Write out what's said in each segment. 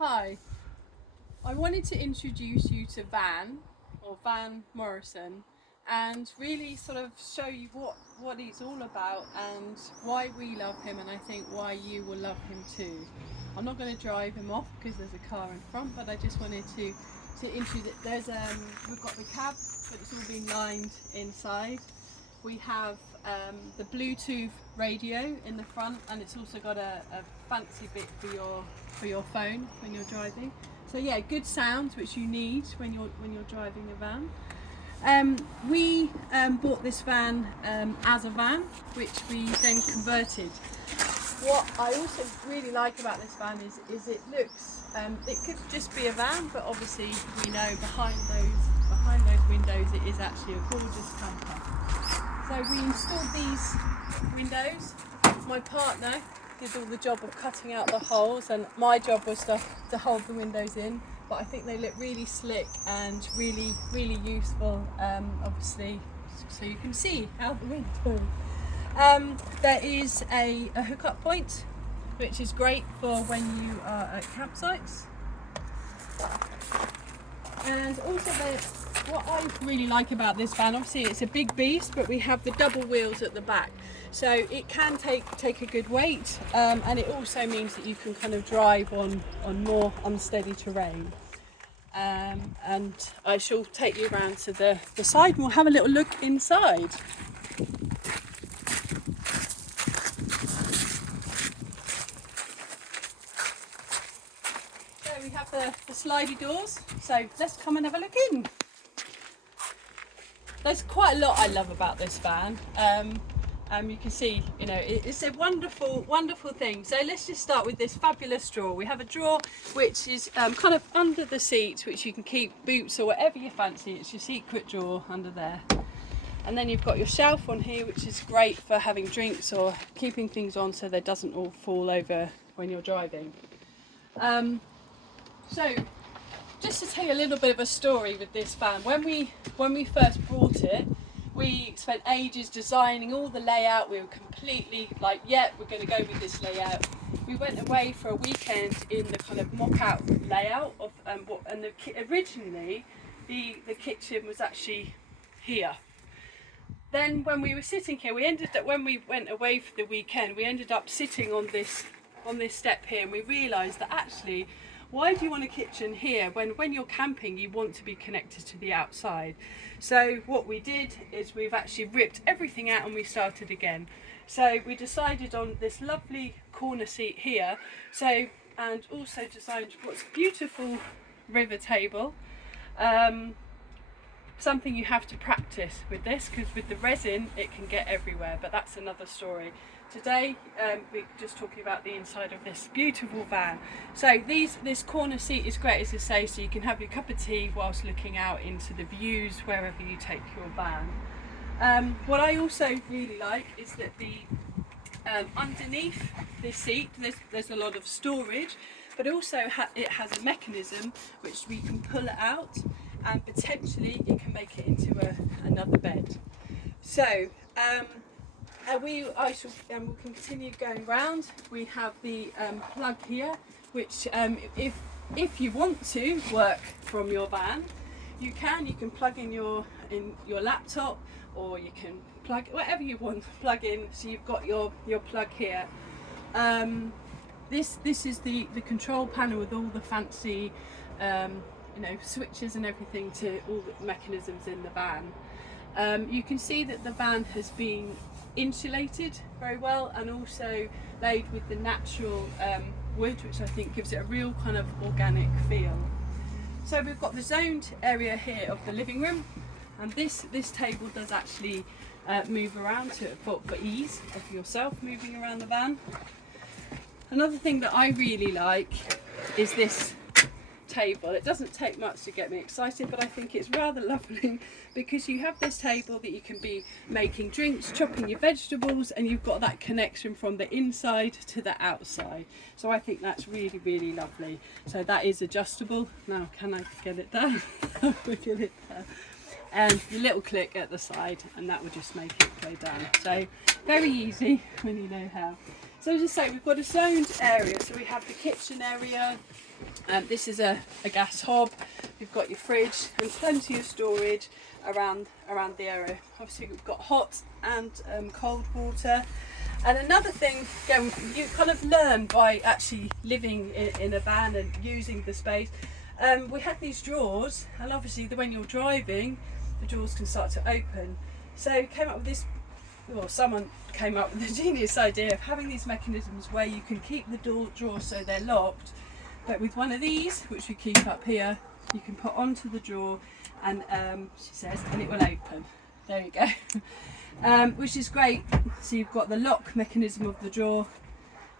Hi, I wanted to introduce you to Van Morrison, and really sort of show you what he's all about and why we love him, and I think why you will love him too. I'm not going to drive him off because there's a car in front, but I just wanted to introduce. We've got the cab, but it's all been lined inside. We have the Bluetooth radio in the front, and it's also got a fancy bit for your phone when you're driving. So yeah, good sound which you need when you're driving a van. We bought this van as a van, which we then converted. What I also really like about this van is it looks, it could just be a van, but obviously we know behind those windows it is actually a gorgeous camper. So we installed these windows. My partner did all the job of cutting out the holes, and my job was to hold the windows in. But I think they look really slick and really useful, obviously, so you can see out the window. There is a hookup point, which is great for when you are at campsites. And also what I really like about this van, obviously it's a big beast, but we have the double wheels at the back, so it can take a good weight, and it also means that you can kind of drive on more unsteady terrain. And I shall take you around to the side and we'll have a little look inside. So we have the slidey doors, so let's come and have a look in. There's quite a lot I love about this van. You can see, you know, it's a wonderful thing. So let's just start with this fabulous drawer. We have a drawer which is kind of under the seat, which you can keep boots or whatever you fancy. It's your secret drawer under there. And then you've got your shelf on here, which is great for having drinks or keeping things on so they doesn't all fall over when you're driving. So just to tell you a little bit of a story with this van, when we first bought it, we spent ages designing all the layout. We were completely like, yeah, we're going to go with this layout. We went away for a weekend in the kind of mock-out layout of originally the kitchen was actually here. Then when we were sitting here, when we went away for the weekend, we ended up sitting on this step here, and we realised that actually, why do you want a kitchen here when you're camping you want to be connected to the outside? So what we did is we've actually ripped everything out and we started again. So we decided on this lovely corner seat here, and also designed what's a beautiful river table. Something you have to practice with this, because with the resin it can get everywhere, but that's another story. Today we're just talking about the inside of this beautiful van. So this corner seat is great, as I say, so you can have your cup of tea whilst looking out into the views wherever you take your van. What I also really like is that the underneath this seat there's a lot of storage, but also it has a mechanism which we can pull it out, and potentially it can make it into another bed. So we can continue going round. We have the plug here, which if you want to work from your van, you can plug in your laptop, or you can plug whatever you want to plug in. So you've got your plug here. This is the control panel with all the fancy switches and everything to all the mechanisms in the van. You can see that the van has been insulated very well, and also laid with the natural wood, which I think gives it a real kind of organic feel. So we've got the zoned area here of the living room, and this table does actually move around for ease of yourself moving around the van. Another thing that I really like is this table. It doesn't take much to get me excited, but I think it's rather lovely, because you have this table that you can be making drinks, chopping your vegetables, and you've got that connection from the inside to the outside. So I think that's really lovely. So that is adjustable. Now can I get it down? Look at it there. And the little click at the side, and that will just make it go down. So very easy when you know how. So as I say, we've got a zoned area. So we have the kitchen area. This is a gas hob. You've got your fridge and plenty of storage around the area. Obviously we've got hot and cold water. And another thing, again, you kind of learn by actually living in a van and using the space. We had these drawers, and obviously when you're driving, the drawers can start to open. So came up with this, well, someone came up with the genius idea of having these mechanisms where you can keep the drawers so they're locked, but with one of these, which we keep up here, you can put onto the drawer, and she says, and it will open. There you go. Which is great. So you've got the lock mechanism of the drawer,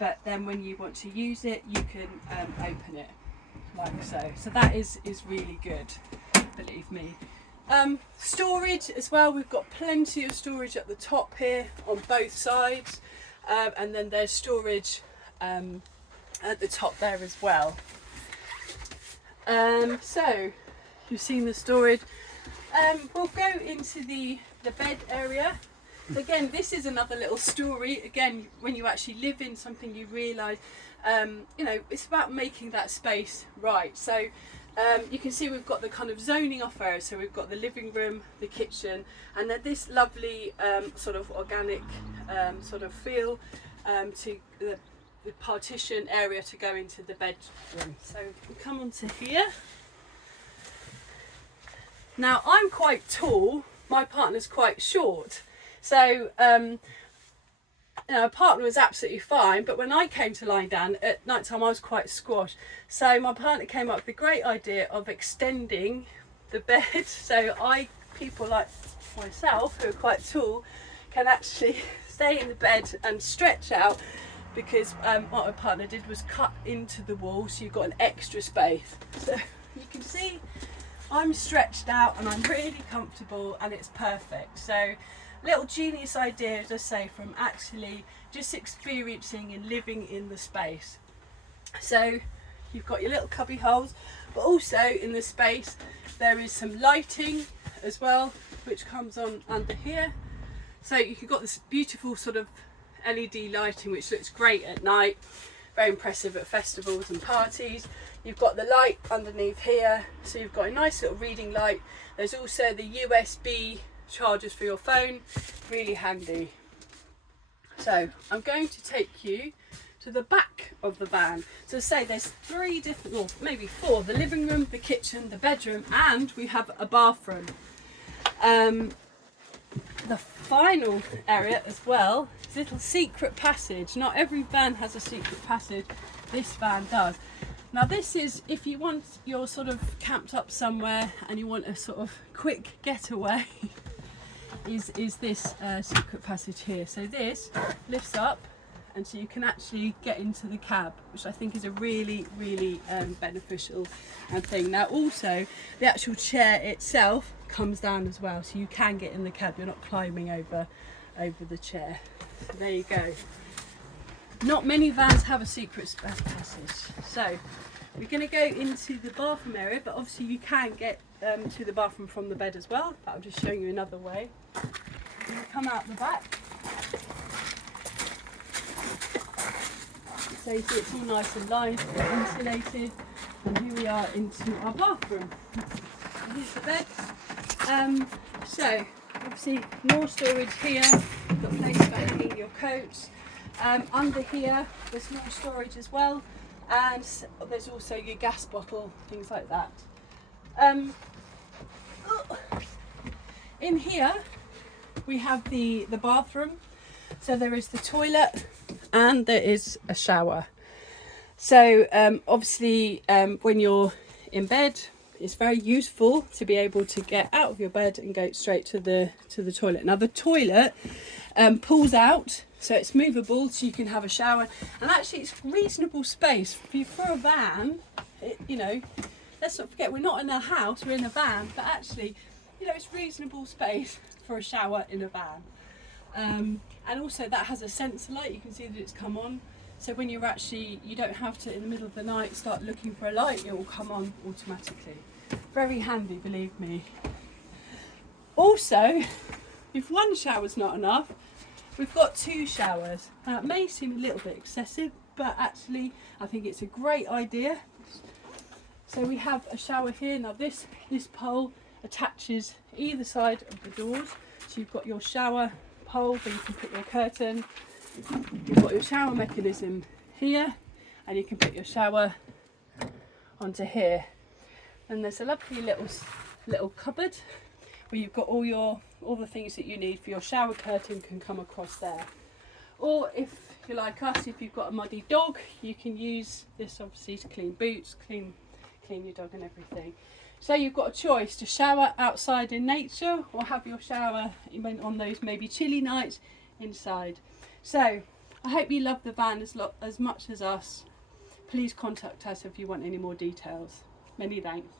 but then when you want to use it, you can open it like so. So that is really good, believe me. Storage as well, we've got plenty of storage at the top here on both sides, and then there's storage at the top there as well. So you've seen the storage. We'll go into the bed area. Again, this is another little story. Again, when you actually live in something, you realise, you know, it's about making that space right. So you can see we've got the kind of zoning off area. So we've got the living room, the kitchen, and then this lovely sort of organic sort of feel to the partition area to go into the bedroom. So we come on to here. Now I'm quite tall, my partner's quite short. So, you know, a partner was absolutely fine, but when I came to lying down at night time, I was quite squashed. So my partner came up with the great idea of extending the bed. So people like myself, who are quite tall, can actually stay in the bed and stretch out, because what my partner did was cut into the wall, so you've got an extra space. So you can see I'm stretched out and I'm really comfortable, and it's perfect. So little genius idea, as I say, from actually just experiencing and living in the space. So you've got your little cubby holes, but also in the space there is some lighting as well, which comes on under here. So you've got this beautiful sort of LED lighting, which looks great at night, very impressive at festivals and parties. You've got the light underneath here, so you've got a nice little reading light. There's also the USB chargers for your phone, really handy. So I'm going to take you to the back of the van. So say there's three different, or maybe four: the living room, the kitchen, the bedroom, and we have a bathroom. The final area as well is a little secret passage. Not every van has a secret passage, this van does. Now this is if you want, you're sort of camped up somewhere and you want a sort of quick getaway, is this secret passage here. So this lifts up, and so you can actually get into the cab, which I think is a really beneficial thing. Now also the actual chair itself comes down as well, so you can get in the cab, you're not climbing over the chair. So there you go. Not many vans have a secret passage. So we're going to go into the bathroom area, but obviously you can get to the bathroom from the bed as well, but I'm just showing you another way. You come out the back, so you see it's all nice and lined, insulated, and here we are into our bathroom. Here's the bed. So obviously more storage here, you've got a place for hanging your coats. Under here there's more storage as well, and there's also your gas bottle, things like that. In here we have the bathroom. So there is the toilet and there is a shower. So obviously when you're in bed, it's very useful to be able to get out of your bed and go straight to the toilet. Now the toilet pulls out, so it's movable, so you can have a shower, and actually it's reasonable space for a van. You know, let's not forget we're not in a house, we're in a van, but actually, you know, it's reasonable space for a shower in a van. And also that has a sensor light, you can see that it's come on. So when you're actually, you don't have to in the middle of the night start looking for a light, it will come on automatically. Very handy, believe me. Also, if one shower's not enough, we've got 2 showers. It may seem a little bit excessive, but actually I think it's a great idea. So we have a shower here. Now this pole attaches either side of the doors. So you've got your shower pole where you can put your curtain. You've got your shower mechanism here, and you can put your shower onto here. And there's a lovely little cupboard where you've got all the things that you need for your shower curtain can come across there. Or if you're like us, if you've got a muddy dog, you can use this obviously to clean boots, clean your dog and everything. So you've got a choice to shower outside in nature or have your shower on those maybe chilly nights inside. So I hope you love the van as much as us. Please contact us if you want any more details. Many thanks.